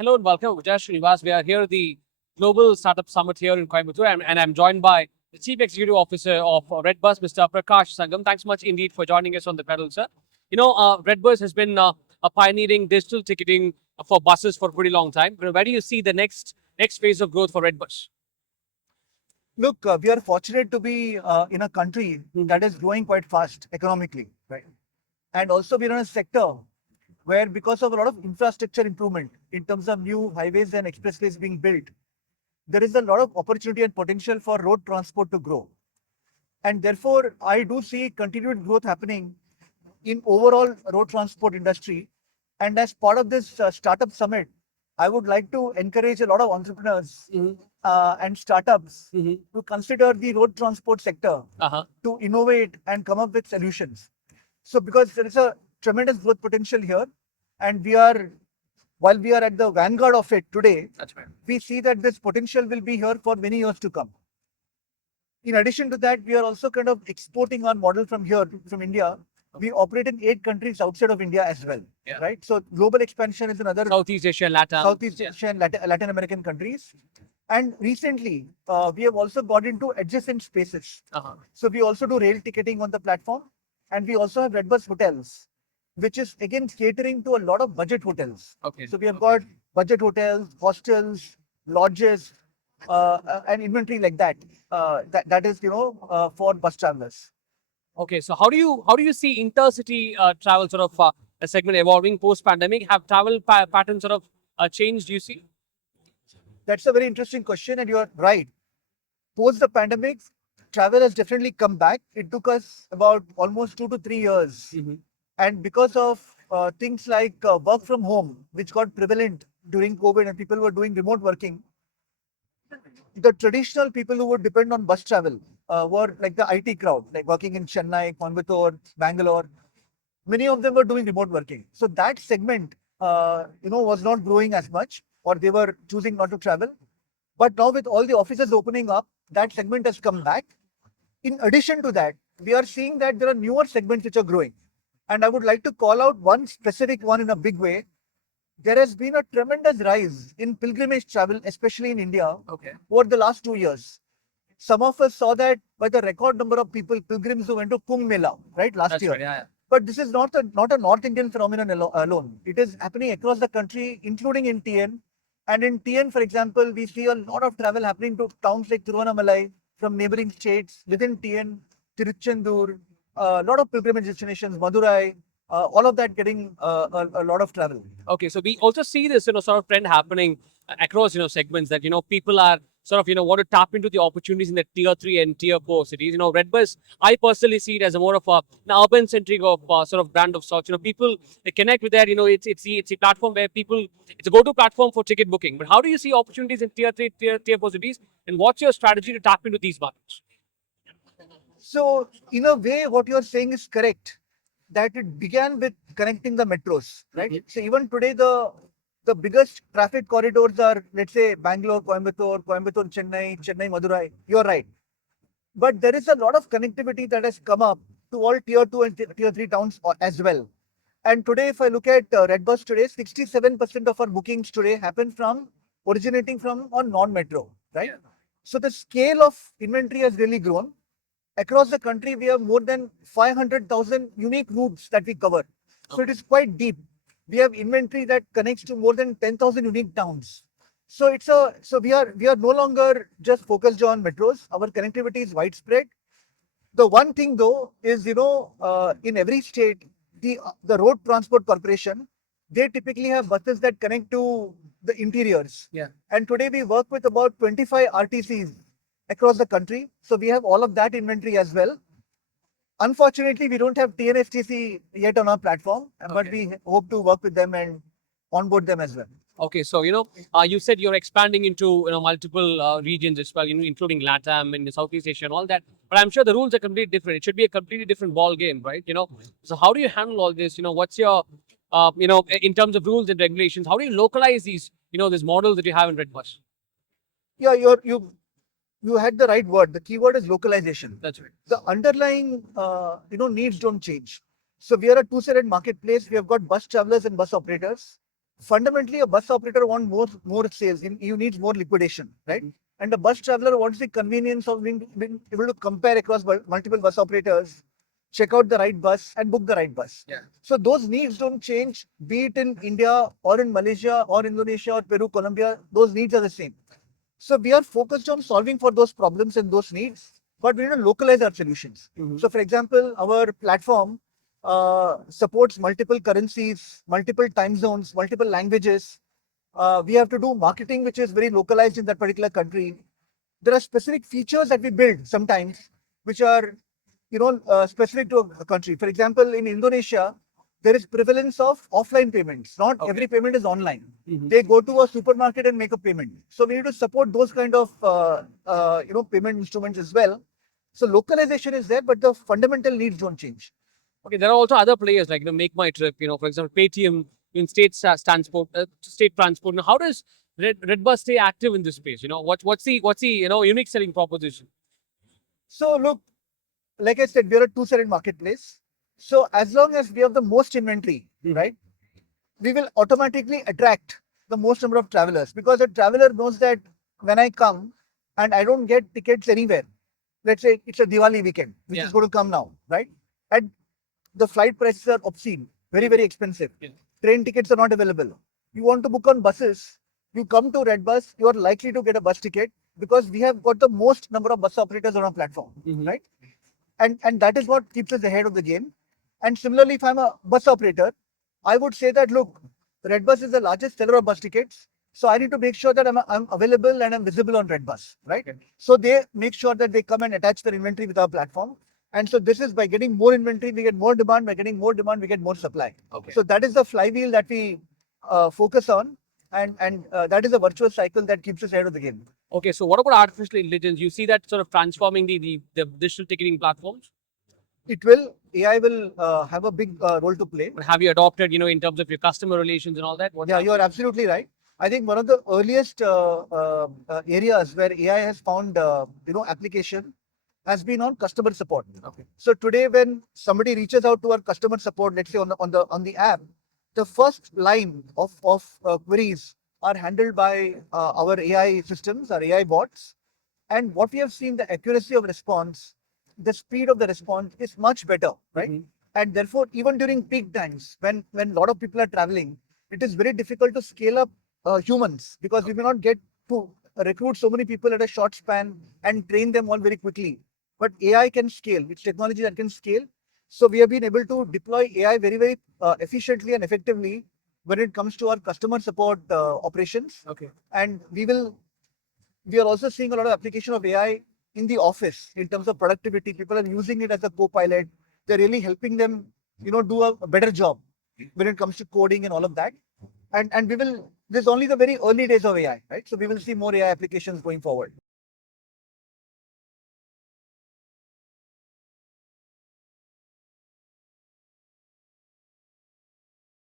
Hello and welcome. Vijay Srinivas. We are here at the Global Startup Summit here in Coimbatore, and I'm joined by the Chief Executive Officer of RedBus, Mr. Prakash Sangam. Thanks much indeed for joining us on the pedal, sir. RedBus has been pioneering digital ticketing for buses for a pretty long time. Where do you see the next phase of growth for RedBus? Look, we are fortunate to be in a country that is growing quite fast economically, right? And also we're in a sector where because of a lot of infrastructure improvement in terms of new highways and expressways being built, there is a lot of opportunity and potential for road transport to grow. And therefore, I do see continued growth happening in overall road transport industry. And as part of this startup summit, I would like to encourage a lot of entrepreneurs and startups to consider the road transport sector to innovate and come up with solutions. So because there is a tremendous growth potential here, and while we are at the vanguard of it today, That's right. we see that this potential will be here for many years to come. In addition to that, we are also kind of exporting our model from here, from India. We operate in 8 countries outside of India as well, right? So global expansion is another Southeast Asia, Latam. Southeast Asia and Latin American countries. And recently, we have also got into adjacent spaces. So we also do rail ticketing on the platform, and we also have RedBus hotels, which is again catering to a lot of budget hotels. Okay. So we have got budget hotels, hostels, lodges, and inventory like that. That is, for bus travelers. Okay, so how do you see intercity travel sort of a segment evolving post pandemic? Have travel patterns sort of changed? Do you see? That's a very interesting question, and you're right. Post the pandemic, travel has definitely come back. It took us about almost 2 to 3 years. And because of things like work from home, which got prevalent during COVID and people were doing remote working, the traditional people who would depend on bus travel were like the IT crowd, like working in Chennai, Coimbatore, Bangalore. Many of them were doing remote working. So that segment, was not growing as much, or they were choosing not to travel. But now with all the offices opening up, that segment has come back. In addition to that, we are seeing that there are newer segments which are growing. And I would like to call out one specific one in a big way. There has been a tremendous rise in pilgrimage travel, especially in India, over the last 2 years. Some of us saw that by the record number of people, pilgrims who went to Kumbh Mela, right, last year. Right, yeah. But this is not a North Indian phenomenon alone. It is happening across the country, including in TN. And in TN, for example, we see a lot of travel happening to towns like Tiruvannamalai from neighboring states within TN, Tiruchendur, a lot of pilgrimage destinations, Madurai, all of that getting a lot of travel. Okay, so we also see this, sort of trend happening across, segments that, people are sort of, want to tap into the opportunities in the tier 3 and tier 4 cities. RedBus, I personally see it as a more of an urban centric of sort of brand of sorts. People they connect with that, it's a platform where it's a go-to platform for ticket booking. But how do you see opportunities in tier 3, tier 4 cities? And what's your strategy to tap into these markets? So, in a way, what you're saying is correct, that it began with connecting the metros, right? So even today, the biggest traffic corridors are, let's say, Bangalore, Coimbatore, Chennai, Madurai. You're right. But there is a lot of connectivity that has come up to all tier 2 and tier 3 towns as well. And today, if I look at RedBus today, 67% of our bookings today happen originating from on non-metro, right? So the scale of inventory has really grown. Across the country, we have more than 500,000 unique routes that we cover. So it is quite deep. We have inventory that connects to more than 10,000 unique towns. So we are no longer just focused on metros. Our connectivity is widespread. The one thing though is, in every state, the Road Transport Corporation, they typically have buses that connect to the interiors. Yeah. And today we work with about 25 RTCs across the country. So we have all of that inventory as well. Unfortunately, we don't have TNSTC yet on our platform, but we hope to work with them and onboard them as well. Okay, so you said you're expanding into multiple regions as well, including LATAM and Southeast Asia and all that. But I'm sure the rules are completely different. It should be a completely different ball game, right? So how do you handle all this? What's your in terms of rules and regulations? How do you localize these this model that you have in RedBus? Yeah, you had the right word. The keyword is localization. That's right. The underlying needs don't change. So we are a two-sided marketplace. We have got bus travelers and bus operators. fundamentally a bus operator wants more sales. You need more liquidation, right? And the bus traveler wants the convenience of being able to compare across multiple bus operators, check out the right bus and book the right bus. Yeah. So those needs don't change, be it in India or in Malaysia or Indonesia or Peru, Colombia. Those needs are the same. So we are focused on solving for those problems and those needs, but we need to localize our solutions. So for example, our platform supports multiple currencies, multiple time zones, multiple languages. We have to do marketing which is very localized in that particular country. There are specific features that we build sometimes which are specific to a country. For example, in Indonesia, there is prevalence of offline payments. Not every payment is online. They go to a supermarket and make a payment. So we need to support those kind of payment instruments as well. So localization is there, but the fundamental needs don't change. Okay, there are also other players like Make My Trip. For example, Paytm in state transport. Now, how does RedBus stay active in this space? What's the unique selling proposition? So look, like I said, we are a two-sided marketplace. So as long as we have the most inventory, right, we will automatically attract the most number of travelers, because the traveler knows that when I come and I don't get tickets anywhere, let's say it's a Diwali weekend, which is going to come now, right? And the flight prices are obscene, very, very expensive. Train tickets are not available. You want to book on buses, you come to RedBus, you are likely to get a bus ticket because we have got the most number of bus operators on our platform, right? And that is what keeps us ahead of the game. And similarly, if I'm a bus operator, I would say that, look, RedBus is the largest seller of bus tickets. So I need to make sure that I'm available and I'm visible on RedBus, right? So they make sure that they come and attach their inventory with our platform. And so this is by getting more inventory, we get more demand. By getting more demand, we get more supply. So that is the flywheel that we focus on. And that is a virtuous cycle that keeps us ahead of the game. Okay, so what about artificial intelligence? You see that sort of transforming the digital ticketing platforms? It will. AI will have a big role to play. But have you adopted, in terms of your customer relations and all that? Yeah, you are absolutely right. I think one of the earliest areas where AI has found application has been on customer support. Okay. So today, when somebody reaches out to our customer support, let's say on the app, the first line of queries are handled by our AI systems, our AI bots, and what we have seen, the accuracy of response, the speed of the response is much better, right? And therefore, even during peak times, when a lot of people are traveling, it is very difficult to scale up humans, because we may not get to recruit so many people at a short span and train them all very quickly. But AI can scale. It's technology that can scale. So we have been able to deploy AI very, very efficiently and effectively when it comes to our customer support operations. Okay. And we are also seeing a lot of application of AI in the office in terms of productivity. People are using it as a co-pilot. They're really helping them, do a better job when it comes to coding and all of that. And this is only the very early days of AI, right? So we will see more AI applications going forward.